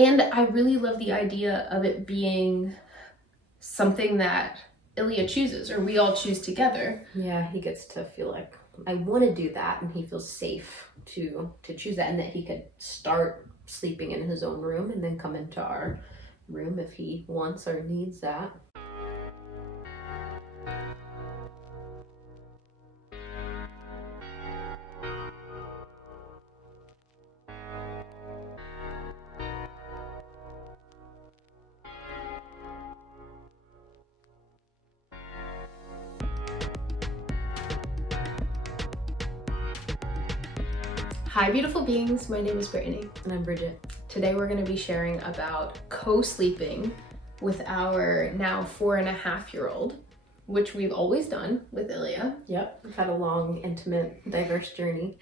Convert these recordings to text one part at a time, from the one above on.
And I really love the idea of it being something that Ilya chooses, or we all choose together. Yeah, he gets to feel like, I want to do that, and he feels safe to choose that, and that he could start sleeping in his own room and then come into our room if he wants or needs that. Hi, beautiful beings. My name is Brittany. And I'm Bridgette. Today we're going to be sharing about co-sleeping with our now 4.5-year-old, which we've always done with Ilya. Yep, we've had a long, intimate, diverse journey.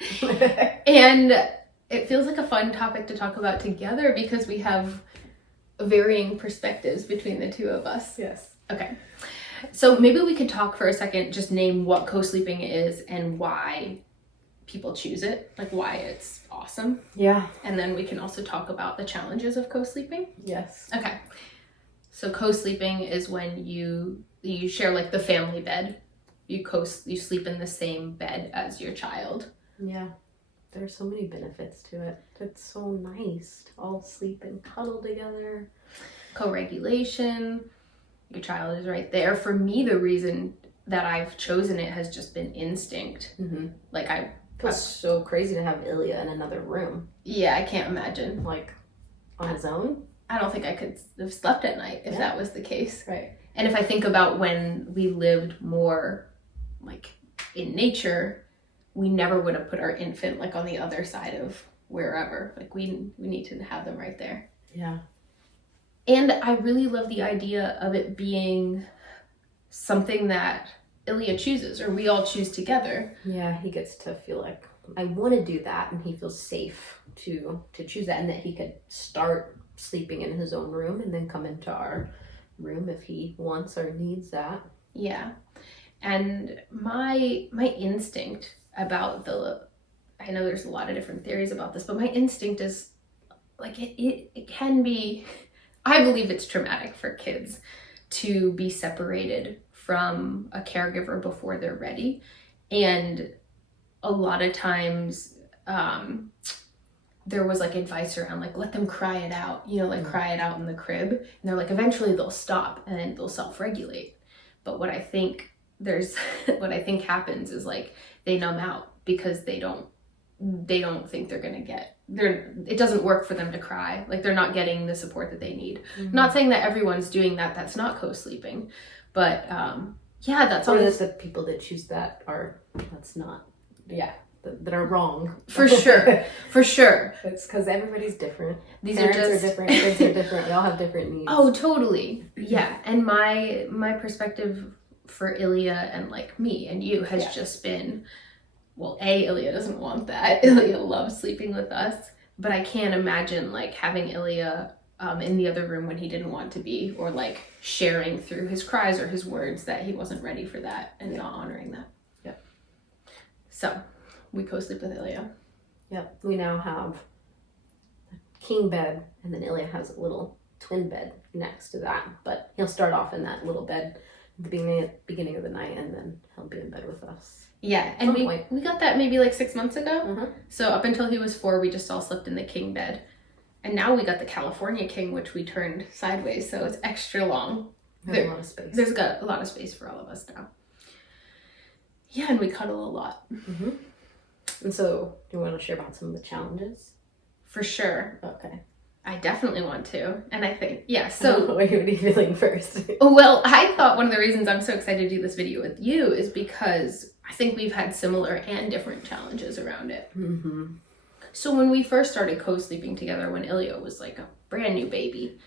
And it feels like a fun topic to talk about together because we have varying perspectives between the two of us. Yes. Okay. So maybe we could talk for a second, just name what co-sleeping is and why people choose it, like why it's awesome. Yeah. And then we can also talk about the challenges of co-sleeping. Yes. Okay. So co-sleeping is when you share like the family bed. You sleep in the same bed as your child. Yeah. There's so many benefits to it. It's so nice to all sleep and cuddle together. Co-regulation. Your child is right there. For me, the reason that I've chosen it has just been instinct. Mm-hmm. Like It feels so crazy to have Ilya in another room. Yeah, I can't imagine. Like, on his own? I don't think I could have slept at night if that was the case. Right. And if I think about when we lived more like in nature, we never would have put our infant like on the other side of wherever. Like we need to have them right there. Yeah. And I really love the idea of it being something that Ilya chooses, or we all choose together. Yeah, he gets to feel like, I want to do that, and he feels safe to choose that, and that he could start sleeping in his own room and then come into our room if he wants or needs that. Yeah. And my instinct about I know there's a lot of different theories about this, but my instinct is like it can be, I believe it's traumatic for kids to be separated from a caregiver before they're ready. And a lot of times there was like advice around like, let them cry it out, cry it out in the crib. And they're like, eventually they'll stop and then they'll self-regulate. But what I think happens is like they numb out because they don't think they're going to it doesn't work for them to cry. Like they're not getting the support that they need. Mm-hmm. Not saying that everyone's doing that. That's not co-sleeping. But yeah, that's all. Or the people that choose that that are wrong. For sure. For sure. It's because everybody's different. Parents are different, kids are different. We all have different needs. Oh, totally. Yeah. And my perspective for Ilya and like me and you has just been, well, Ilya doesn't want that. Ilya loves sleeping with us. But I can't imagine like having Ilya in the other room when he didn't want to be, or like sharing through his cries or his words that he wasn't ready for that and not honoring that. Yep. So we co-sleep with Ilya. Yep. We now have a king bed, and then Ilya has a little twin bed next to that. But he'll start off in that little bed at the beginning of the night, and then he'll be in bed with us. Yeah, and we got that maybe like 6 months ago. Mm-hmm. So up until he was 4, we just all slept in the king bed. And now we got the California king, which we turned sideways, so it's extra long. There's a lot of space. There's got a lot of space for all of us now. Yeah, and we cuddle a lot. Mm-hmm. And so, do you want to share about some of the challenges? For sure. Okay. I definitely want to. And I think, yeah, so... What are you feeling first? Well, I thought one of the reasons I'm so excited to do this video with you is because I think we've had similar and different challenges around it. Mm-hmm. So when we first started co-sleeping together, when Ilya was like a brand new baby,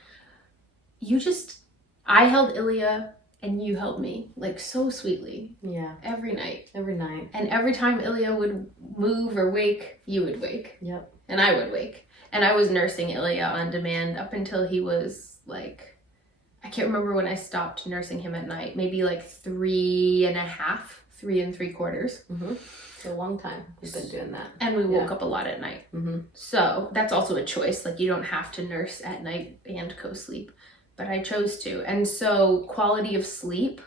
I held Ilya and you held me like so sweetly. Yeah. Every night. And every time Ilya would move or wake, you would wake. Yep. And I would wake. And I was nursing Ilya on demand up until he was like, I can't remember when I stopped nursing him at night, maybe like 3 3 3/4. It's a long time we've been doing that. And we woke up a lot at night. Mm-hmm. So that's also a choice. Like, you don't have to nurse at night and co-sleep, but I chose to. And so quality of sleep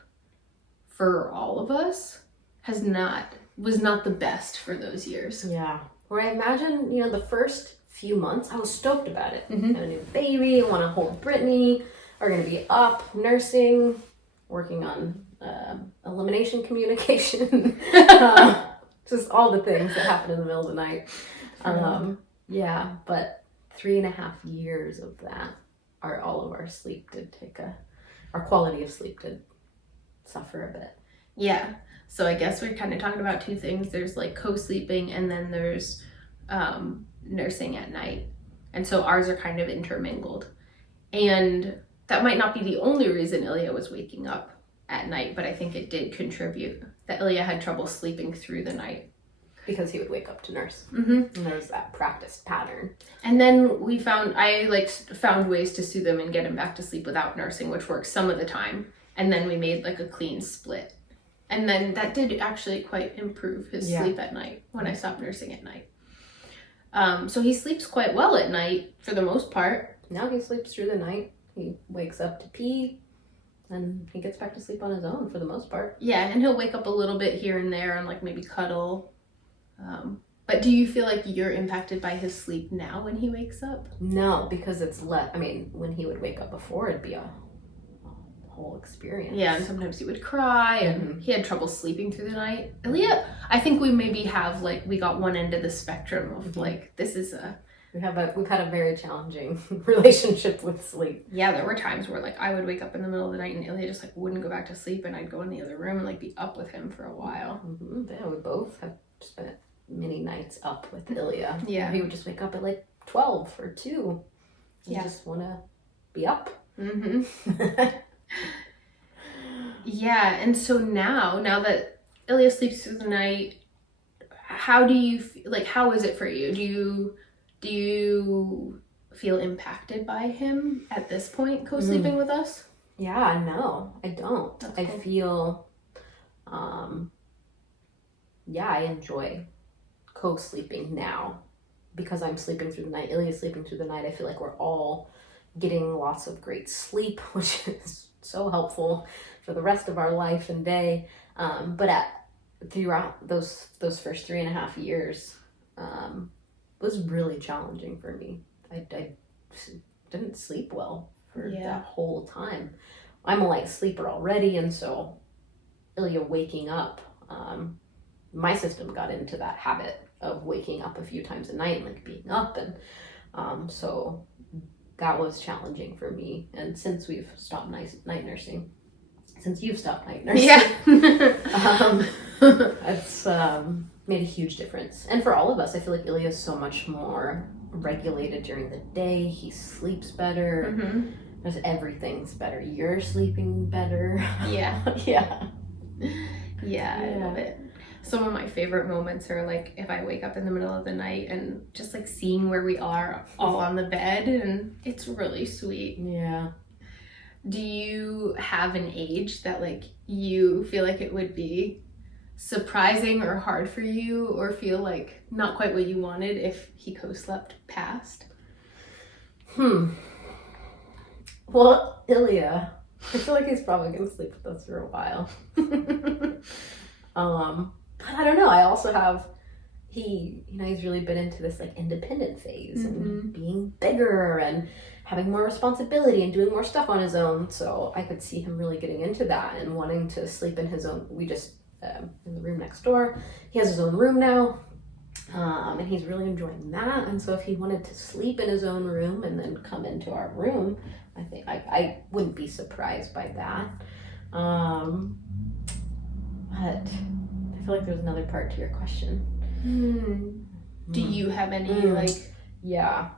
for all of us was not the best for those years. Yeah. Where I imagine, the first few months, I was stoked about it. Mm-hmm. I had a new baby, I want to hold Brittany, we're going to be up, nursing, working on elimination communication, just all the things that happen in the middle of the night. Yeah, but 3.5 years of that, all of our sleep did our quality of sleep did suffer a bit. Yeah. So I guess we're kind of talking about two things. There's like co-sleeping, and then there's nursing at night. And so ours are kind of intermingled. And that might not be the only reason Ilya was waking up at night, but I think it did contribute that Ilya had trouble sleeping through the night. Because he would wake up to nurse. Mm-hmm. And there was that practice pattern. And then I found ways to soothe him and get him back to sleep without nursing, which works some of the time. And then we made like a clean split. And then that did actually quite improve his sleep at night when I stopped nursing at night. So he sleeps quite well at night for the most part. Now he sleeps through the night. He wakes up to pee, and he gets back to sleep on his own for the most part. Yeah, and he'll wake up a little bit here and there and like maybe cuddle. But do you feel like you're impacted by his sleep now when he wakes up? No, because it's when he would wake up before, it'd be a whole experience. Yeah, and sometimes he would cry, and he had trouble sleeping through the night. Ilya, I think we maybe have we got one end of the spectrum of this is we've had a very challenging relationship with sleep. Yeah, there were times where I would wake up in the middle of the night and Ilya just wouldn't go back to sleep, and I'd go in the other room and be up with him for a while. Mm-hmm. Yeah, we both have spent many nights up with Ilya. Yeah, he would just wake up at 12 or 2. You just want to be up. Mm-hmm. Yeah, and so now that Ilya sleeps through the night, how do you how is it for you? Do you feel impacted by him at this point, co-sleeping with us? Yeah, no, I don't. That's I cool. feel, I enjoy co-sleeping now because I'm sleeping through the night. Ilya's sleeping through the night. I feel like we're all getting lots of great sleep, which is so helpful for the rest of our life and day. But throughout those first 3.5 years, was really challenging for me. I didn't sleep well for that whole time. I'm a light sleeper already, and so Ilya waking up, my system got into that habit of waking up a few times a night and being up, and so that was challenging for me. And since we've stopped night nursing, since you've stopped night nursing, it's made a huge difference. And for all of us, I feel like Ilya is so much more regulated during the day. He sleeps better. Mm-hmm. There's everything's better. You're sleeping better. Yeah. Yeah, I love it. Some of my favorite moments are if I wake up in the middle of the night and just seeing where we are all on the bed, and it's really sweet. Yeah. Do you have an age that you feel like it would be surprising or hard for you, or feel not quite what you wanted if he co-slept past? Well, Ilya, I feel like he's probably gonna sleep with us for a while. But I don't know. I also have he's really been into this independent phase and being bigger and having more responsibility and doing more stuff on his own. So I could see him really getting into that and wanting to sleep in his own. We just in the room next door. He has his own room now, and he's really enjoying that. And so if he wanted to sleep in his own room and then come into our room, I think I wouldn't be surprised by that. But I feel like there's another part to your question. Do you have any Yeah,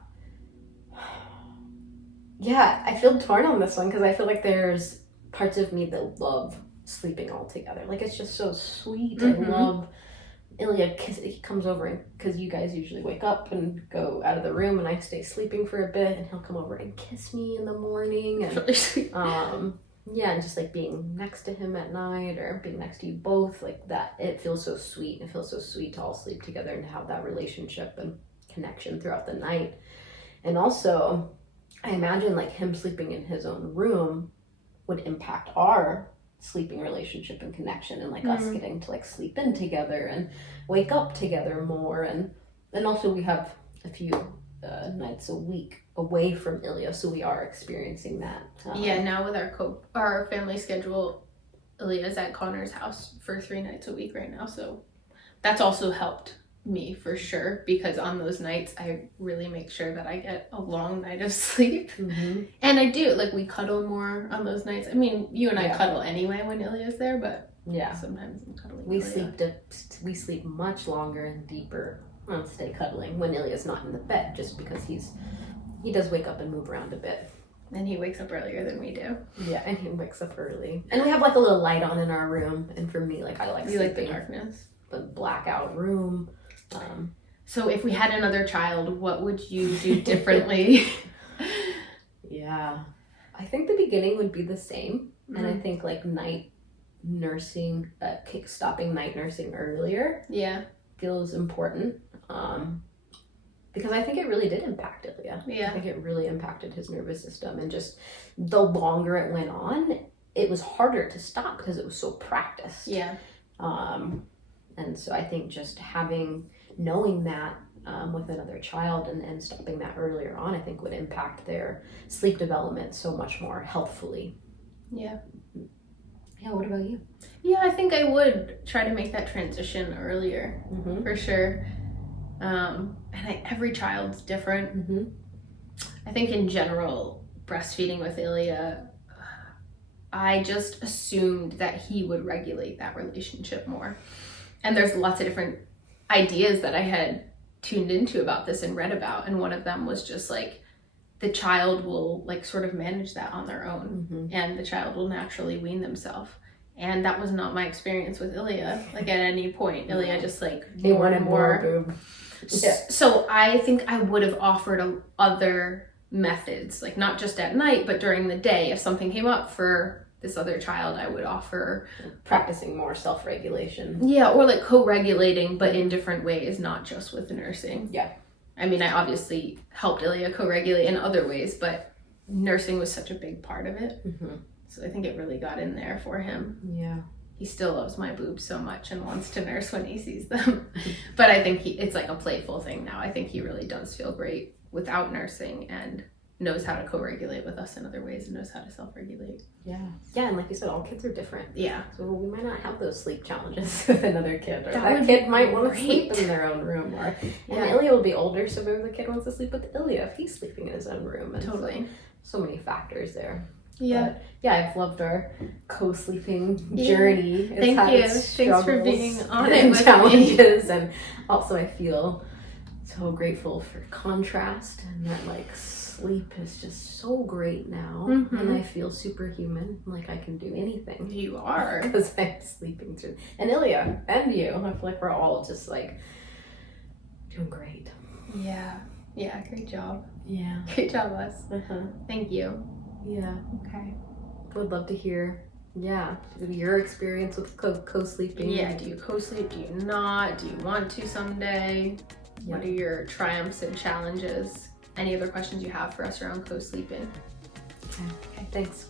I feel torn on this one because I feel like there's parts of me that love sleeping all together. It's just so sweet. I love Ilya. He comes over because you guys usually wake up and go out of the room, and I stay sleeping for a bit, and he'll come over and kiss me in the morning. And really sweet. Yeah, and just like being next to him at night or being next to you both, like that, it feels so sweet. It feels so sweet to all sleep together and have that relationship and connection throughout the night. And also, I imagine like him sleeping in his own room would impact our sleeping relationship and connection, and like us getting to like sleep in together and wake up together more. And also we have a few nights a week away from Ilya, so we are experiencing that. Yeah, now with our family schedule, Ilya's at Connor's house for 3 nights a week right now, so that's also helped me for sure, because on those nights I really make sure that I get a long night of sleep. And I do, like, we cuddle more on those nights. I mean, you and I cuddle anyway when Ilya's there, but sometimes I'm cuddling we sleep much longer and deeper, I'll stay cuddling when Ilya's not in the bed, just because he does wake up and move around a bit. And he wakes up earlier than we do. Yeah, and he wakes up early. And we have like a little light on in our room, and for me, like, I like sleeping. You like the darkness? The blackout room. So if we had another child, what would you do differently? Yeah, I think the beginning would be the same. And I think like night nursing, stopping night nursing earlier feels important. Because I think it really did impact Ilya. I think it really impacted his nervous system, and just the longer it went on, it was harder to stop because it was so practiced. And so I think just knowing that with another child and stopping that earlier on, I think would impact their sleep development so much more healthfully. Yeah, what about you? Yeah, I think I would try to make that transition earlier, for sure. And every child's different. I think in general, breastfeeding with Ilya, I just assumed that he would regulate that relationship more. And there's lots of different ideas that I had tuned into about this and read about. And one of them was just like, the child will like sort of manage that on their own, and the child will naturally wean themselves. And that was not my experience with Ilya. Like at any point, Ilya just like he wanted more boob. So I think I would have offered other methods, like not just at night, but during the day. If something came up for this other child, I would offer practicing more self-regulation. Yeah, or like co-regulating, but in different ways, not just with nursing. Yeah. I mean, I obviously helped Ilya co-regulate in other ways, but nursing was such a big part of it. So I think it really got in there for him. Yeah. He still loves my boobs so much and wants to nurse when he sees them. But I think it's like a playful thing now. I think he really does feel great without nursing and knows how to co-regulate with us in other ways and knows how to self-regulate. Yeah, and like you said, all kids are different. Yeah. So we might not have those sleep challenges with another kid. Or that kid might want to sleep in their own room. And Ilya will be older, so maybe the kid wants to sleep with Ilya if he's sleeping in his own room. And totally. So many factors there. Yeah. But, I've loved our co-sleeping journey. Thank you. Thanks for being on it with challenges. And also I feel so grateful for contrast, and that like sleep is just so great now. And I feel superhuman, like I can do anything. You are. Because I'm sleeping through. And Ilya and you, I feel like we're all just like doing great. Yeah, great job. Yeah. Great job, us. Thank you. Yeah. Okay. Would love to hear, your experience with co-sleeping. Yeah, do you co-sleep? Do you not? Do you want to someday? What are your triumphs and challenges? Any other questions you have for us around co-sleeping? Okay, thanks.